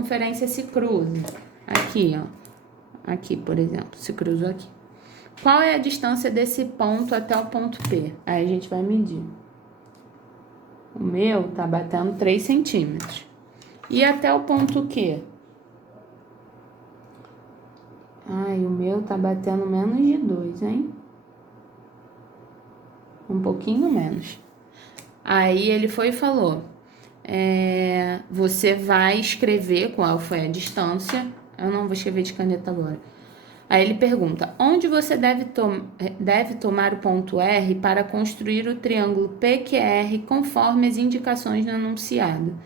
circunferência se cruzam. Aqui, ó. Aqui, por exemplo, se cruzou aqui. Qual é a distância desse ponto até o ponto P? Aí a gente vai medir. O meu tá batendo 3 centímetros. E até o ponto Q? Ai, o meu tá batendo menos de 2, hein? Um pouquinho menos. Aí ele foi e falou, você vai escrever qual foi a distância. Eu não vou escrever de caneta agora. Aí ele pergunta, onde você deve tomar o ponto R para construir o triângulo PQR conforme as indicações no enunciado?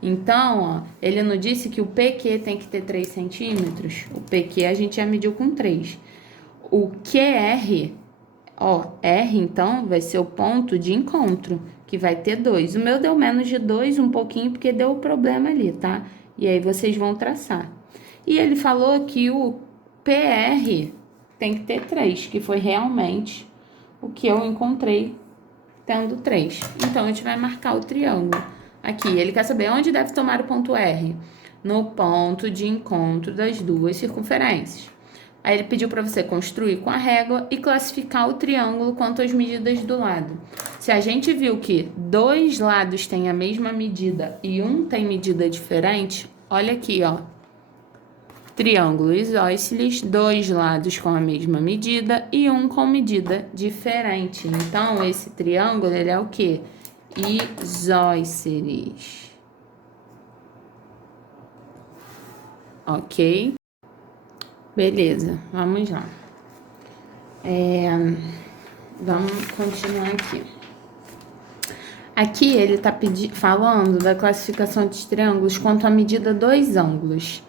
Então, ó, ele não disse que o PQ tem que ter 3 centímetros? O PQ a gente já mediu com 3. O QR, ó, R então vai ser o ponto de encontro, que vai ter 2. O meu deu menos de 2, um pouquinho, porque deu o problema ali, tá? E aí vocês vão traçar. E ele falou que o PR tem que ter 3, que foi realmente o que eu encontrei tendo 3. Então, a gente vai marcar o triângulo. Aqui, ele quer saber onde deve tomar o ponto R. No ponto de encontro das duas circunferências. Aí ele pediu para você construir com a régua e classificar o triângulo quanto às medidas do lado. Se a gente viu que 2 lados têm a mesma medida e um tem medida diferente, olha aqui, ó. Triângulo isósceles, 2 lados com a mesma medida e um com medida diferente. Então, esse triângulo, ele é o quê? Isósceles. Ok? Beleza, vamos lá. Vamos continuar aqui. Aqui ele está falando da classificação de triângulos quanto à medida dos ângulos.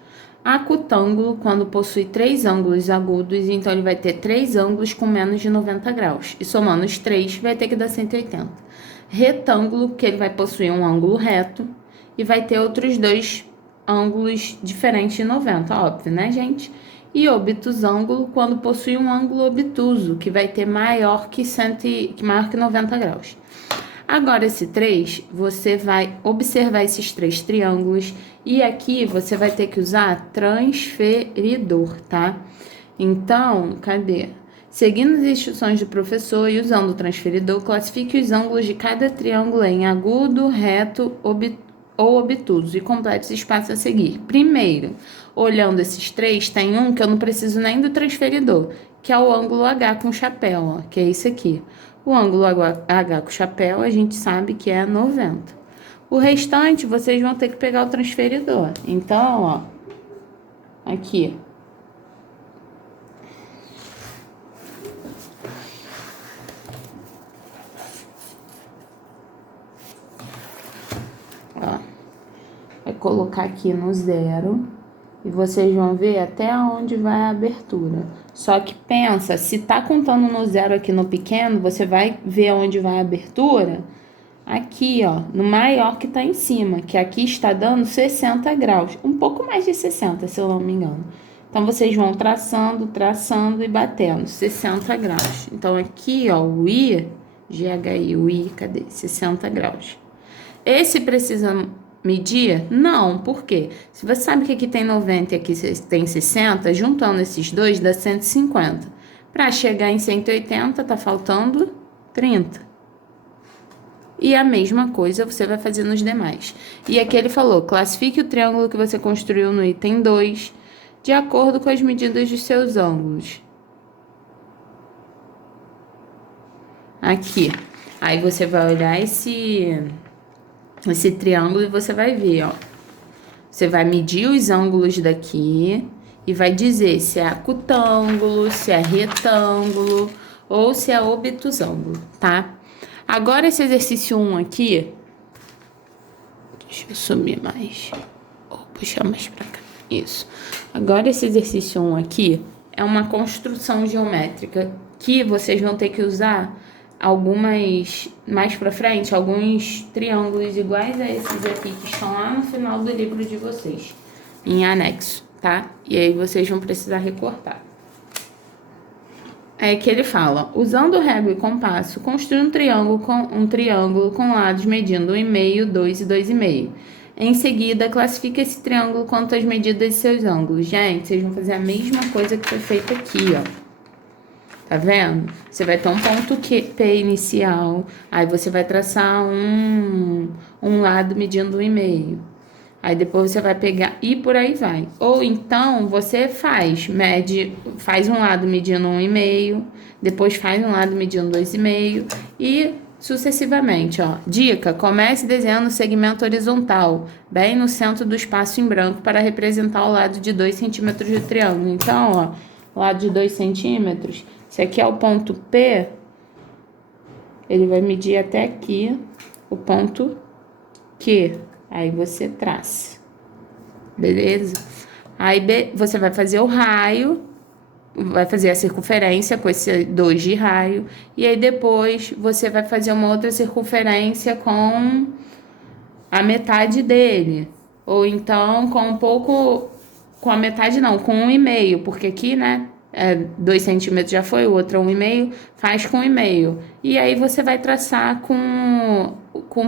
Acutângulo, quando possui 3 ângulos agudos, então ele vai ter 3 ângulos com menos de 90 graus. E somando os 3, vai ter que dar 180. Retângulo, que ele vai possuir um ângulo reto e vai ter outros 2 ângulos diferentes de 90, óbvio, né, gente? E obtusângulo, quando possui um ângulo obtuso, que vai ter maior que 90 graus. Agora, esse 3, você vai observar esses 3 triângulos e aqui você vai ter que usar transferidor, tá? Então, cadê? Seguindo as instruções do professor e usando o transferidor, classifique os ângulos de cada triângulo em agudo, reto ou obtuso e complete os espaços a seguir. Primeiro, olhando esses 3, tem um que eu não preciso nem do transferidor, que é o ângulo H com chapéu, ó, que é esse aqui. O ângulo H com chapéu, a gente sabe que é 90. O restante, vocês vão ter que pegar o transferidor. Então, ó, aqui. Ó, vai colocar aqui no 0 e vocês vão ver até onde vai a abertura. Só que pensa, se tá contando no 0 aqui no pequeno, você vai ver onde vai a abertura aqui, ó, no maior que tá em cima, que aqui está dando 60 graus, um pouco mais de 60, se eu não me engano. Então, vocês vão traçando, traçando e batendo 60 graus. Então, aqui, ó, o I, GHI, o I, cadê? 60 graus. Esse precisa medir? Não, por quê? Se você sabe que aqui tem 90 e aqui tem 60, juntando esses dois dá 150. Para chegar em 180, tá faltando 30. E a mesma coisa você vai fazer nos demais. E aqui ele falou, classifique o triângulo que você construiu no item 2, de acordo com as medidas dos seus ângulos. Aqui. Aí você vai olhar esse triângulo e você vai ver, ó. Você vai medir os ângulos daqui e vai dizer se é acutângulo, se é retângulo ou se é obtusângulo, tá? Agora esse exercício 1 aqui, deixa eu subir mais, ou puxar mais pra cá, isso. Agora esse exercício 1 aqui é uma construção geométrica que vocês vão ter que usar mais pra frente, alguns triângulos iguais a esses aqui que estão lá no final do livro de vocês, em anexo, tá? E aí vocês vão precisar recortar. É que ele fala, usando régua e compasso, construa um triângulo com lados medindo 1,5, 2 e 2,5. Em seguida, classifique esse triângulo quanto às medidas de seus ângulos. Gente, vocês vão fazer a mesma coisa que foi feita aqui, ó. Tá vendo? Você vai ter um ponto P inicial, aí você vai traçar um lado medindo 1,5. Aí depois você vai pegar e por aí vai. Ou então você faz um lado medindo 1,5, depois faz um lado medindo 2,5 e sucessivamente, ó. Dica: comece desenhando o segmento horizontal, bem no centro do espaço em branco para representar o lado de 2 centímetros do triângulo. Então, ó, lado de 2 centímetros, esse aqui é o ponto P, ele vai medir até aqui o ponto Q. Aí você traça, beleza? Aí você vai fazer o raio, vai fazer a circunferência com esse 2 de raio, e aí depois você vai fazer uma outra circunferência com a metade dele, ou então com um pouco, com a metade não, com 1,5, porque aqui, né, 2 centímetros já foi, o outro é 1,5, faz com 1,5. E aí você vai traçar com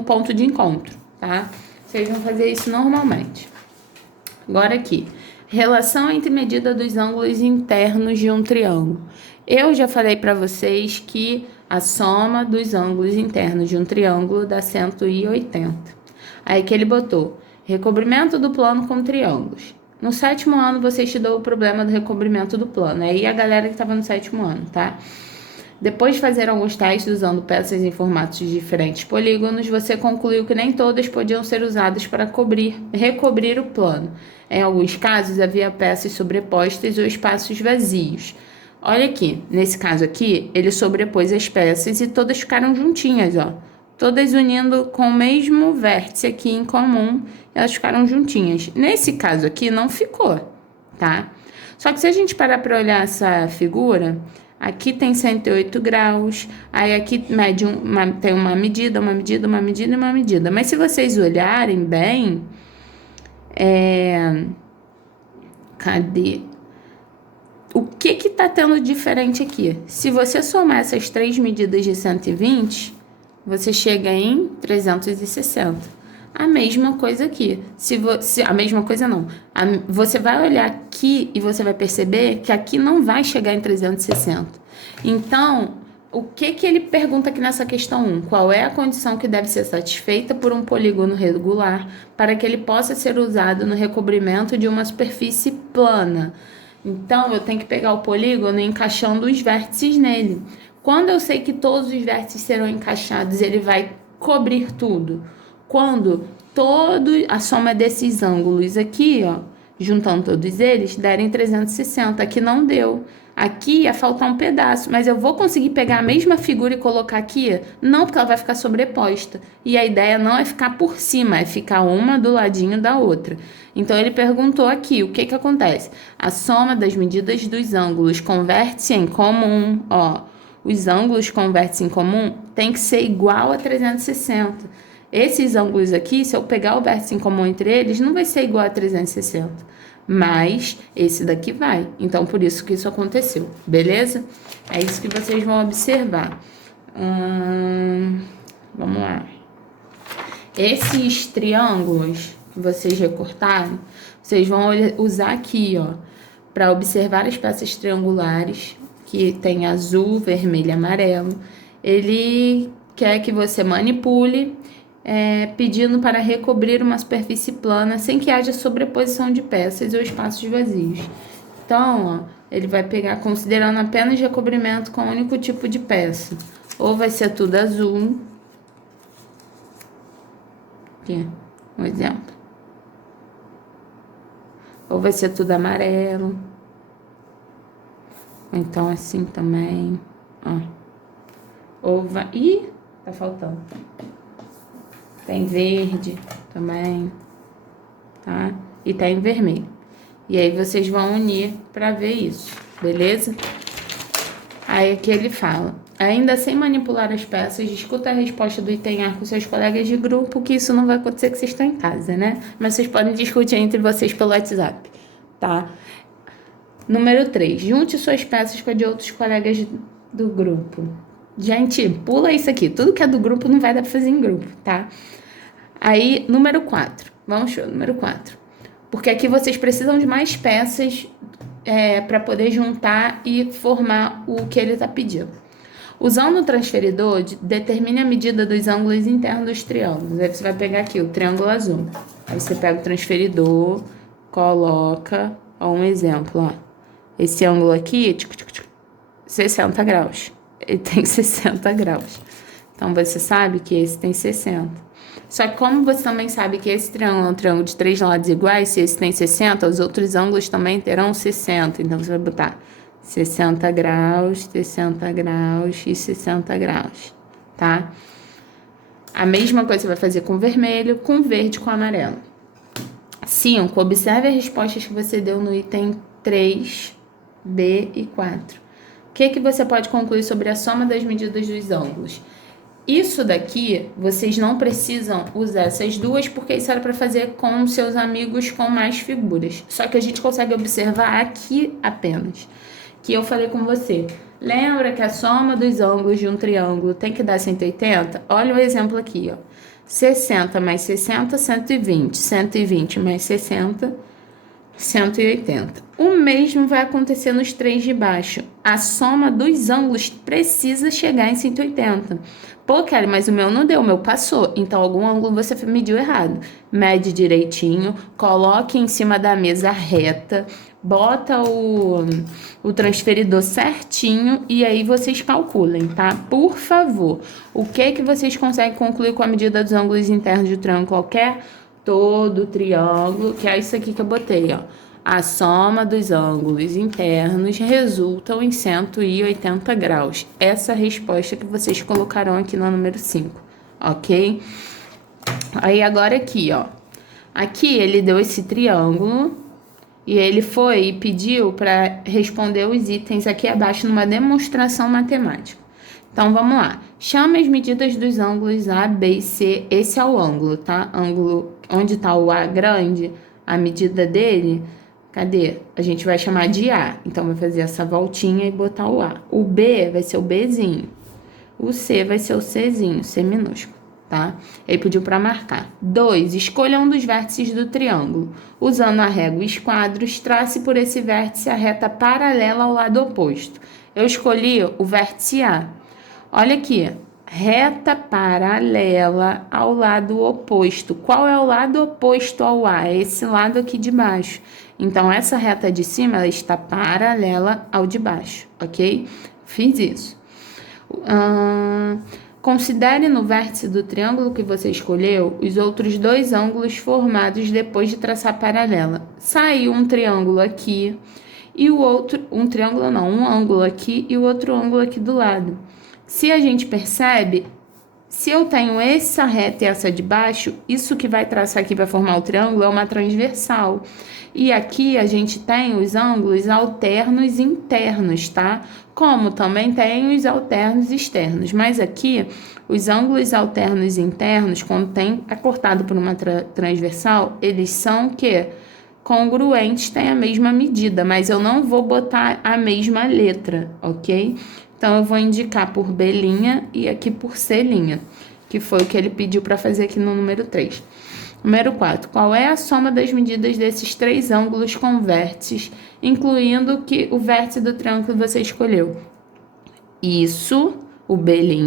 ponto de encontro, tá? Vocês vão fazer isso normalmente. Agora aqui, relação entre medida dos ângulos internos de um triângulo. Eu já falei para vocês que a soma dos ângulos internos de um triângulo dá 180. Aí que ele botou recobrimento do plano com triângulos. No 7º ano, você estudou o problema do recobrimento do plano. Aí a galera que estava no 7º ano, tá? Depois de fazer alguns testes usando peças em formatos de diferentes polígonos, você concluiu que nem todas podiam ser usadas para recobrir o plano. Em alguns casos, havia peças sobrepostas ou espaços vazios. Olha aqui, nesse caso aqui, ele sobrepôs as peças e todas ficaram juntinhas, ó. Todas unindo com o mesmo vértice aqui em comum, elas ficaram juntinhas. Nesse caso aqui, não ficou, tá? Só que se a gente parar para olhar essa figura, aqui tem 108 graus, aí aqui tem uma medida, uma medida, uma medida e uma medida. Mas se vocês olharem bem, cadê? O que tá tendo diferente aqui? Se você somar essas 3 medidas de 120, você chega em 360. A mesma coisa aqui. A mesma coisa não. Você vai olhar aqui e você vai perceber que aqui não vai chegar em 360. Então, o que ele pergunta aqui nessa questão 1? Qual é a condição que deve ser satisfeita por um polígono regular para que ele possa ser usado no recobrimento de uma superfície plana? Então, eu tenho que pegar o polígono encaixando os vértices nele. Quando eu sei que todos os vértices serão encaixados, ele vai cobrir tudo. Quando a soma desses ângulos aqui, ó, juntando todos eles, derem 360. Aqui não deu. Aqui ia faltar um pedaço, mas eu vou conseguir pegar a mesma figura e colocar aqui? Não, porque ela vai ficar sobreposta. E a ideia não é ficar por cima, é ficar uma do ladinho da outra. Então, ele perguntou aqui, o que acontece? A soma das medidas dos ângulos com vértice em comum, ó, os ângulos com vértice em comum tem que ser igual a 360. Esses ângulos aqui, se eu pegar o vértice em comum entre eles, não vai ser igual a 360. Mas esse daqui vai. Então, por isso que isso aconteceu. Beleza? É isso que vocês vão observar. Vamos lá. Esses triângulos que vocês recortaram, vocês vão usar aqui, ó, para observar as peças triangulares, que tem azul, vermelho e amarelo. Ele quer que você manipule, pedindo para recobrir uma superfície plana sem que haja sobreposição de peças ou espaços vazios. Então, ó, ele vai pegar considerando apenas recobrimento com um único tipo de peça. Ou vai ser tudo azul. Aqui, um exemplo. Ou vai ser tudo amarelo. Ou então assim também, ó. Ou vai... Ih, tá faltando. Tem verde também, tá? E tem vermelho. E aí vocês vão unir pra ver isso, beleza? Aí aqui ele fala: ainda sem manipular as peças, discuta a resposta do item A com seus colegas de grupo, que isso não vai acontecer que vocês estão em casa, né? Mas vocês podem discutir entre vocês pelo WhatsApp, tá? Número 3. Junte suas peças com a de outros colegas do grupo. Gente, pula isso aqui. Tudo que é do grupo não vai dar pra fazer em grupo, tá? Aí, número 4. Vamos para o número 4. Porque aqui vocês precisam de mais peças para poder juntar e formar o que ele está pedindo. Usando o transferidor, determine a medida dos ângulos internos dos triângulos. Aí você vai pegar aqui o triângulo azul. Aí você pega o transferidor, coloca, ó, um exemplo, ó. Esse ângulo aqui, 60 graus. Ele tem 60 graus. Então, você sabe que esse tem 60. Só que como você também sabe que esse triângulo é um triângulo de 3 lados iguais, se esse tem 60, os outros ângulos também terão 60. Então, você vai botar 60 graus, 60 graus e 60 graus, tá? A mesma coisa você vai fazer com vermelho, com verde, com amarelo. 5. Observe as respostas que você deu no item 3, B e 4. O que você pode concluir sobre a soma das medidas dos ângulos? Isso daqui, vocês não precisam usar essas duas, porque isso era para fazer com seus amigos com mais figuras. Só que a gente consegue observar aqui apenas. Que eu falei com você. Lembra que a soma dos ângulos de um triângulo tem que dar 180? Olha o exemplo aqui, ó. 60 mais 60, 120. 120 mais 60, 180. O mesmo vai acontecer nos três de baixo. A soma dos ângulos precisa chegar em 180. Pô, Kelly, mas o meu não deu, o meu passou. Então, algum ângulo você mediu errado. Mede direitinho, coloque em cima da mesa reta, bota o transferidor certinho e aí vocês calculem, tá? Por favor, o que vocês conseguem concluir com a medida dos ângulos internos de um triângulo qualquer? Todo triângulo, que é isso aqui que eu botei, ó. A soma dos ângulos internos resultam em 180 graus. Essa é a resposta que vocês colocarão aqui no número 5, ok? Aí agora aqui, ó. Aqui ele deu esse triângulo e ele foi e pediu para responder os itens aqui abaixo numa demonstração matemática. Então, vamos lá. Chame as medidas dos ângulos A, B e C. Esse é o ângulo, tá? Ângulo onde está o A grande, a medida dele... Cadê? A gente vai chamar de A. Então, vai fazer essa voltinha e botar o A. O B vai ser o Bzinho. O C vai ser o Czinho, C minúsculo, tá? Ele pediu para marcar. 2. Escolha um dos vértices do triângulo. Usando a régua e esquadros, trace por esse vértice a reta paralela ao lado oposto. Eu escolhi o vértice A. Olha aqui. Reta paralela ao lado oposto. Qual é o lado oposto ao A? É esse lado aqui de baixo. Então, essa reta de cima, ela está paralela ao de baixo, ok? Fiz isso. Considere no vértice do triângulo que você escolheu os outros dois ângulos formados depois de traçar paralela. Saiu um triângulo aqui e o outro... um ângulo aqui e o outro ângulo aqui do lado. Se a gente percebe, se eu tenho essa reta e essa de baixo, isso que vai traçar aqui para formar o triângulo é uma transversal. E aqui a gente tem os ângulos alternos internos, tá? Como também tem os alternos externos. Mas aqui, os ângulos alternos internos, quando é cortado por uma transversal, eles são que congruentes, têm a mesma medida, mas eu não vou botar a mesma letra, ok? Então, eu vou indicar por B' e aqui por C', que foi o que ele pediu para fazer aqui no número 3. Número 4. Qual é a soma das medidas desses três ângulos com vértices, incluindo o vértice do triângulo que você escolheu? Isso, o B',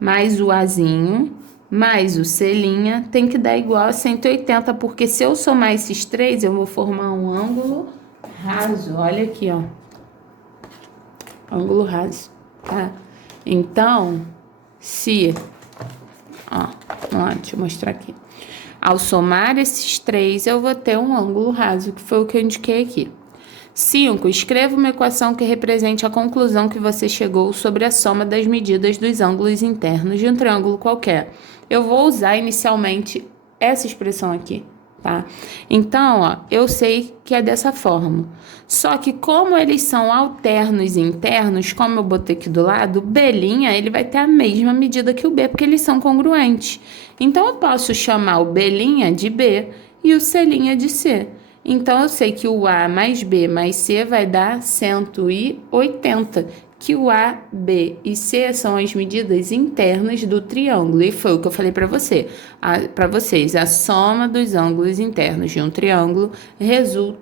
mais o Azinho, mais o C' tem que dar igual a 180, porque se eu somar esses três, eu vou formar um ângulo raso. Olha aqui, ó. Ângulo raso, tá? Então, vamos lá, deixa eu mostrar aqui. Ao somar esses três, eu vou ter um ângulo raso, que foi o que eu indiquei aqui. 5. Escreva uma equação que represente a conclusão que você chegou sobre a soma das medidas dos ângulos internos de um triângulo qualquer. Eu vou usar inicialmente essa expressão aqui, tá? Então, ó, eu sei que é dessa forma. Só que como eles são alternos e internos, como eu botei aqui do lado, o B', ele vai ter a mesma medida que o B, porque eles são congruentes. Então, eu posso chamar o B' de B e o C' de C. Então, eu sei que o A mais B mais C vai dar 180, que o A, B e C são as medidas internas do triângulo. E foi o que eu falei para vocês. A soma dos ângulos internos de um triângulo resulta